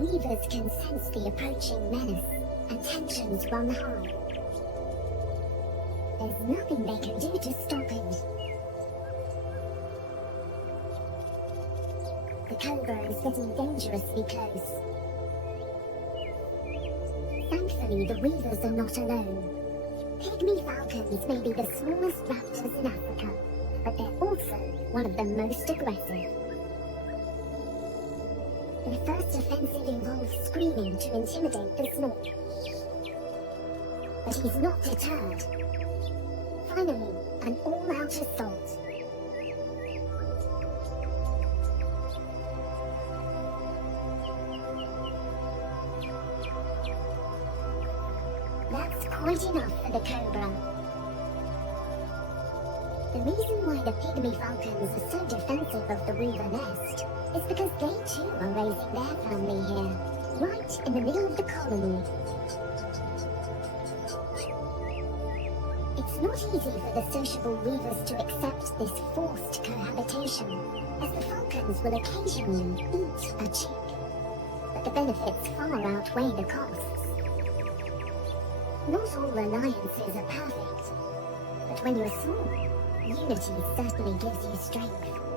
weavers can sense the approaching menace, and tensions run high. There's nothing they can do to stop it. The cobra is getting dangerously close. Thankfully, the weavers are not alone. Pygmy falcons may be the smallest raptors in Africa, but they're also one of the most aggressive. Their first offensive involves screaming to intimidate the snake. But he's not deterred. Finally, an all-out assault. That's quite enough for the cobra. The reason why the pygmy falcons are so defensive of the weaver nest is because they too are raising their family here, right in the middle of the colony. It's not easy for the sociable weavers to accept this forced cohabitation, as the falcons will occasionally eat a chick, but the benefits far outweigh the costs. Not all alliances are perfect, but when you're small, unity certainly gives you strength.